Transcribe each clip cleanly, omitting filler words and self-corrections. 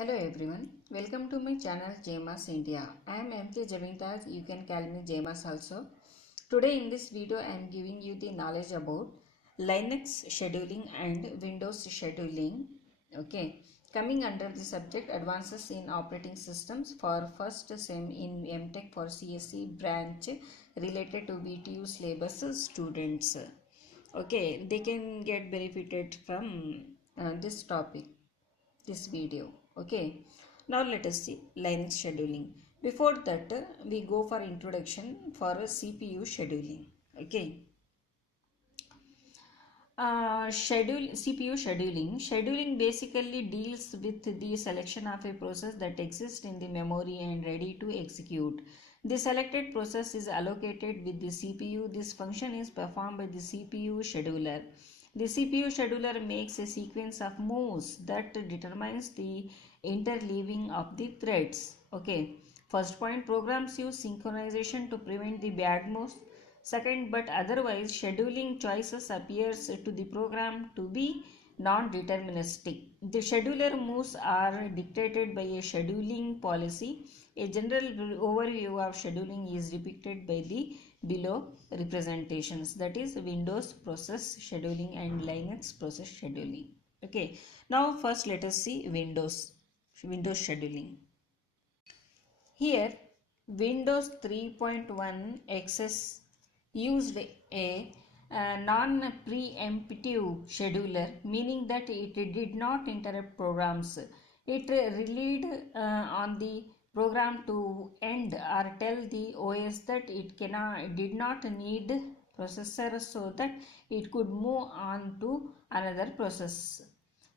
Hello everyone, welcome to my channel JMAS India. I am m.k.jabeen, you can call me JMAS also. Today in this video I am giving you the knowledge about Linux scheduling and Windows scheduling. Okay, coming under the subject advances in operating systems for first sem in M.Tech for CSE branch related to VTU syllabus students. Okay, they can get benefited from this topic, this video. Okay, now let us see Linux scheduling. Before that we go for introduction for CPU scheduling. Okay, CPU scheduling basically deals with the selection of a process that exists in the memory and ready to execute. The selected process is allocated with the CPU. This function is performed by the CPU scheduler. The CPU scheduler makes a sequence of moves that determines the interleaving of the threads. Okay, first point, programs use synchronization to prevent the bad moves. Second, but otherwise scheduling choices appears to the program to be non-deterministic. The scheduler moves are dictated by a scheduling policy. A general overview of scheduling is depicted by the below representations, that is Windows process scheduling and Linux process scheduling. Okay, now first let us see Windows scheduling. Here Windows 3.1 XS used a non-preemptive scheduler, meaning that it did not interrupt programs. It relied on the program to end or tell the OS that did not need processor so that it could move on to another process.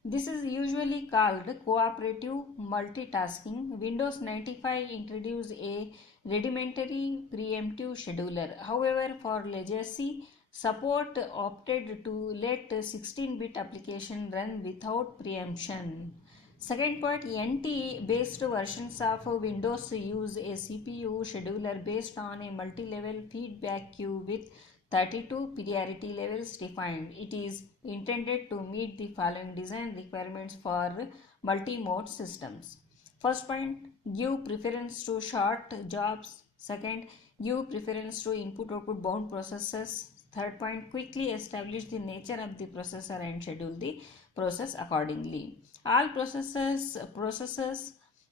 This is usually called cooperative multitasking. Windows 95 introduced a rudimentary preemptive scheduler. However, for legacy support opted to let 16-bit application run without preemption. Second point, NT based versions of Windows use a CPU scheduler based on a multi-level feedback queue with 32 priority levels defined. It is intended to meet the following design requirements for multi-mode systems. First point, give preference to short jobs. Second, give preference to input-output bound processes. Third point, quickly establish the nature of the processor and schedule the process accordingly. All processes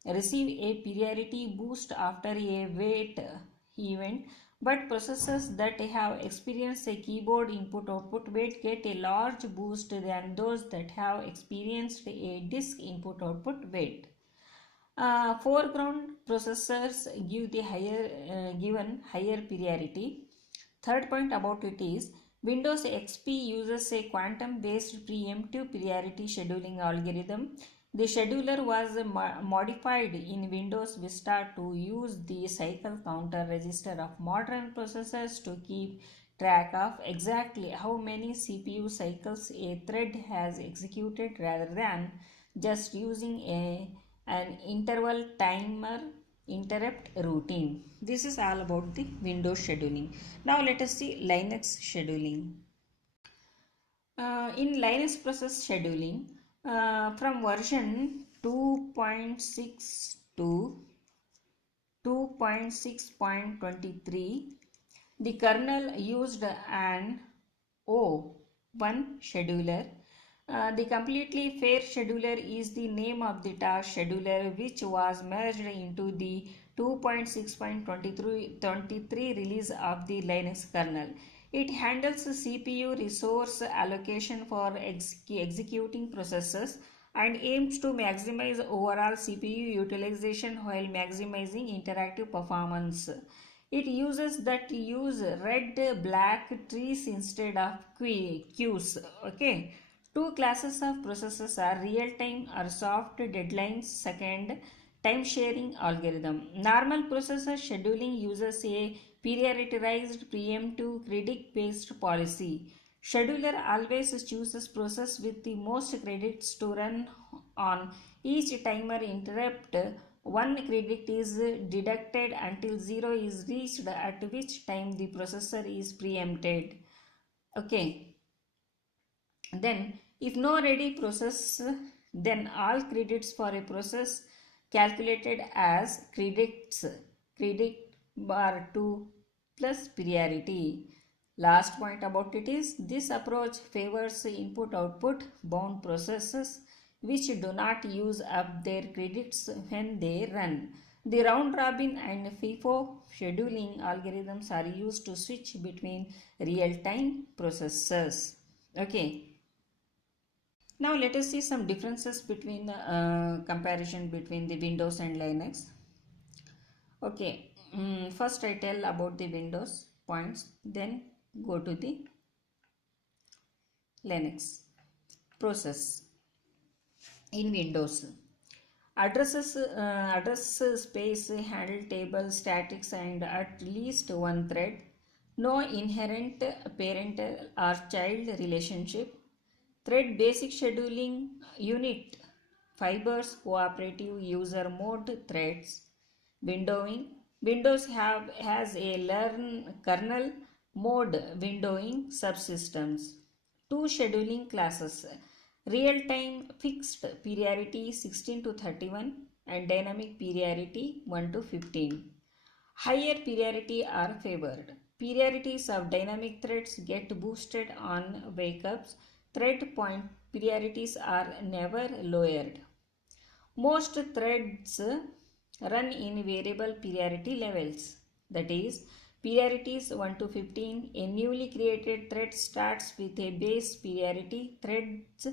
receive a priority boost after a wait event, but processors that have experienced a keyboard input-output wait get a large boost than those that have experienced a disk input-output wait. Foreground processors give the given higher priority. Third point about it is Windows XP uses a quantum-based preemptive priority scheduling algorithm. The scheduler was modified in Windows Vista to use the cycle counter register of modern processors to keep track of exactly how many CPU cycles a thread has executed rather than just using an interval timer interrupt routine. This is all about the Windows scheduling. Now let us see Linux scheduling. In Linux process scheduling, from version 2.6 to 2.6.23, the kernel used an O1 scheduler. The completely fair scheduler is the name of the task scheduler which was merged into the 2.6.23 release of the Linux kernel. It handles CPU resource allocation for executing processes and aims to maximize overall CPU utilization while maximizing interactive performance. It uses red black trees instead of queues. Okay. Two classes of processes are real-time or soft deadlines. Second, time sharing algorithm. Normal processor scheduling uses a prioritized preemptive credit based policy. Scheduler always chooses process with the most credits to run on. Each timer interrupt, one credit is deducted until 0 is reached, at which time the processor is preempted. Okay. Then if no ready process Then all credits for a process calculated as credit bar 2 plus priority. Last point about it is this approach favors input output bound processes which do not use up their credits when they run. The round robin and FIFO scheduling algorithms are used to switch between real time processes. Okay. Now let us see some differences between comparison between the Windows and Linux. Okay, first I tell about the Windows points, then go to the Linux process. In Windows, address space, handle table, statics, and at least one thread. No inherent parental or child relationship. Thread basic scheduling unit. Fibers cooperative user mode threads. Windowing. Windows has a learn kernel mode windowing subsystems. Two scheduling classes: real time fixed priority 16 to 31 and dynamic priority 1 to 15. Higher priority are favored. Priorities of dynamic threads get boosted on wake-ups. Thread point priorities are never lowered. Most threads run in variable priority levels. That is, priorities 1 to 15. A newly created thread starts with a base priority. Threads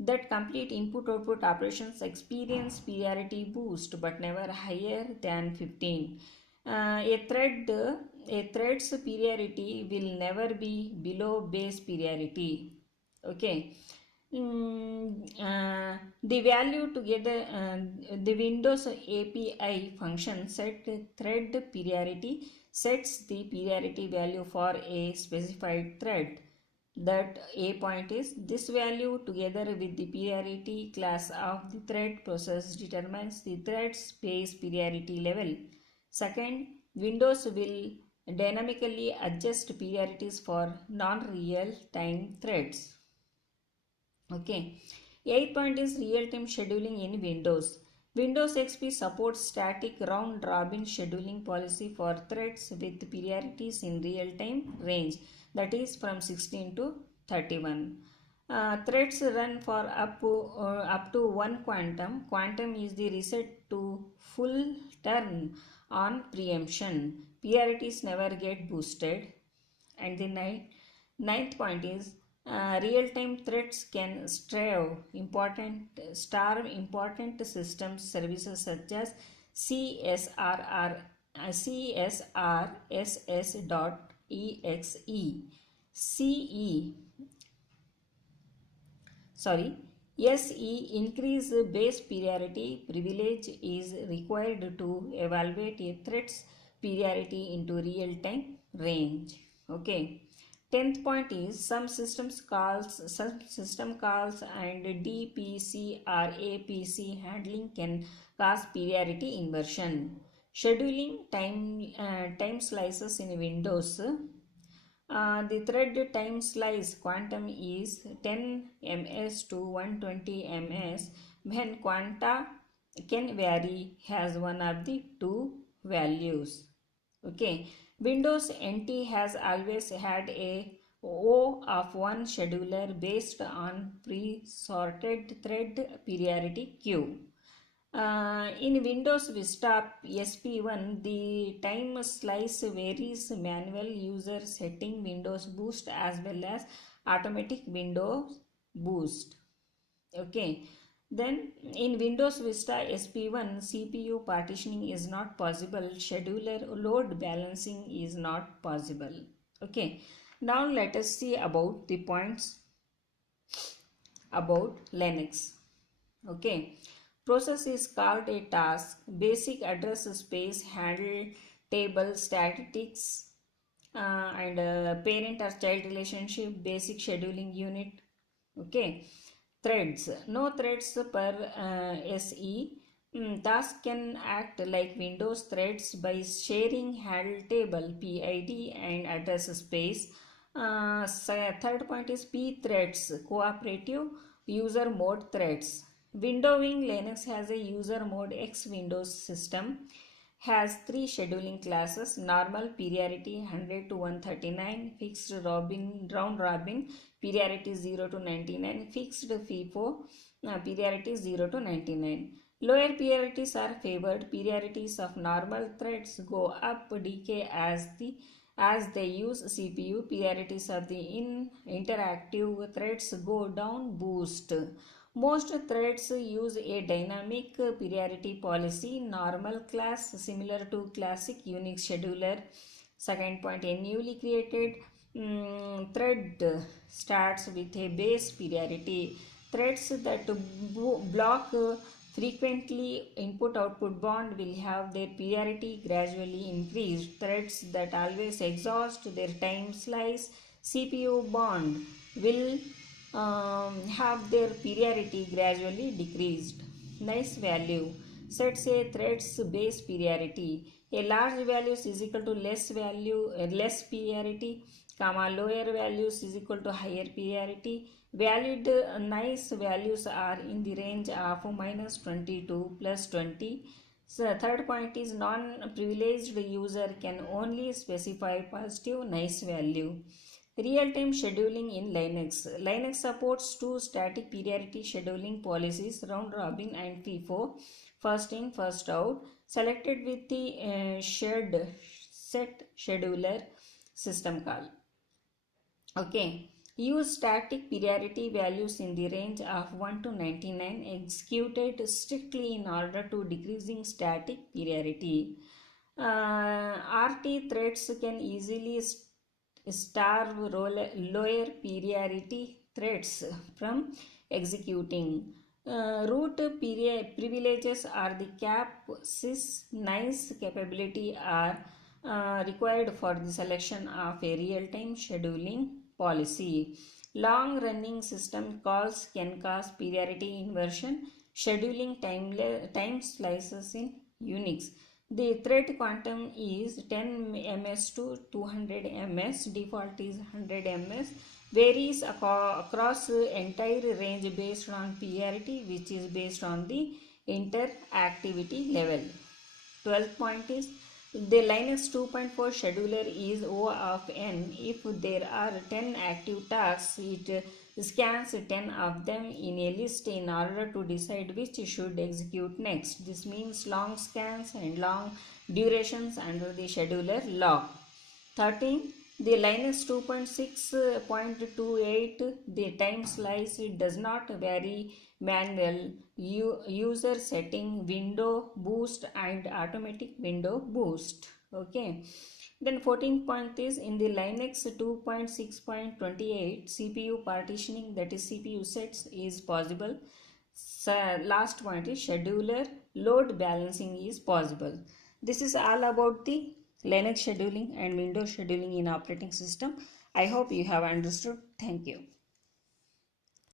that complete input-output operations experience priority boost but never higher than 15. A thread's priority will never be below base priority. Okay. The value together, the Windows API function set thread priority sets the priority value for a specified thread. That a point is this value together with the priority class of the thread process determines the thread's base priority level. Second, Windows will dynamically adjust priorities for non-real time threads. Okay. Eighth point is real-time scheduling in Windows. Windows XP supports static round-robin scheduling policy for threads with priorities in real-time range, that is from 16 to 31. Threads run for up to one quantum. Quantum is the reset to full turn on preemption. Priorities never get boosted. And the ninth point is real-time threats can starve important systems services such as CSRR, CSRSS.exe, CE sorry SE increase base priority privilege is required to evaluate a threat's priority into real-time range. Okay. 10th point is some system calls and DPC or APC handling can cause priority inversion. Scheduling time slices in Windows. The thread time slice quantum is 10 ms to 120 ms when quanta can vary has one of the two values. Okay, Windows NT has always had a O of one scheduler based on pre-sorted thread priority queue. In Windows Vista SP1, the time slice varies manual user setting Windows Boost as well as automatic Windows Boost. Okay. Then in Windows Vista SP1, CPU partitioning is not possible. Scheduler load balancing is not possible. Okay. Now let us see about the points about Linux. Okay. Process is called a task. Basic address space, handle table, statistics, and parent or child relationship, basic scheduling unit. Okay. Threads. No threads per SE. Task can act like Windows threads by sharing handle table, PID, and address space. Third point is P threads, cooperative user mode threads. Windowing Linux has a user mode X Windows system, has three scheduling classes: normal priority 100 to 139, fixed round robin priority 0 to 99, fixed FIFO priority 0 to 99. Lower priorities are favored. Priorities of normal threads go up decay as they use CPU. Priorities of the interactive threads go down boost. Most threads use a dynamic priority policy, normal class, similar to classic Unix scheduler. Second point, a newly created thread starts with a base priority. Threads that block frequently input-output bond will have their priority gradually increased. Threads that always exhaust their time slice CPU bond will have their priority gradually decreased. Nice value sets a thread's base priority. A large values is equal to less priority, comma lower values is equal to higher priority. Valid nice values are in the range of -20 to +20. So third point is non-privileged user can only specify positive nice value. Real-time scheduling in Linux. Linux supports two static priority scheduling policies, round robin and FIFO, first in, first out, selected with the shared set scheduler system call. Okay. Use static priority values in the range of 1 to 99, executed strictly in order to decreasing static priority. RT threads can easily starve lower priority threads from executing. Root privileges are the cap sys nice capability are required for the selection of a real-time scheduling policy. Long running system calls can cause priority inversion, scheduling time slices in Unix. The thread quantum is 10 ms to 200 ms, default is 100 ms, varies across entire range based on priority, which is based on the interactivity level. 12th point is the Linux 2.4 scheduler is O of n. If there are 10 active tasks, it scans 10 of them in a list in order to decide which should execute next. This means long scans and long durations under the scheduler lock. 13. The Linux 2.6.28, the time slice does not vary manual user setting, window boost and automatic window boost. Okay. Then 14th point is in the Linux 2.6.28 CPU partitioning, that is CPU sets, is possible. So last point is scheduler load balancing is possible. This is all about the Linux scheduling and Windows scheduling in operating system. I hope you have understood. Thank you.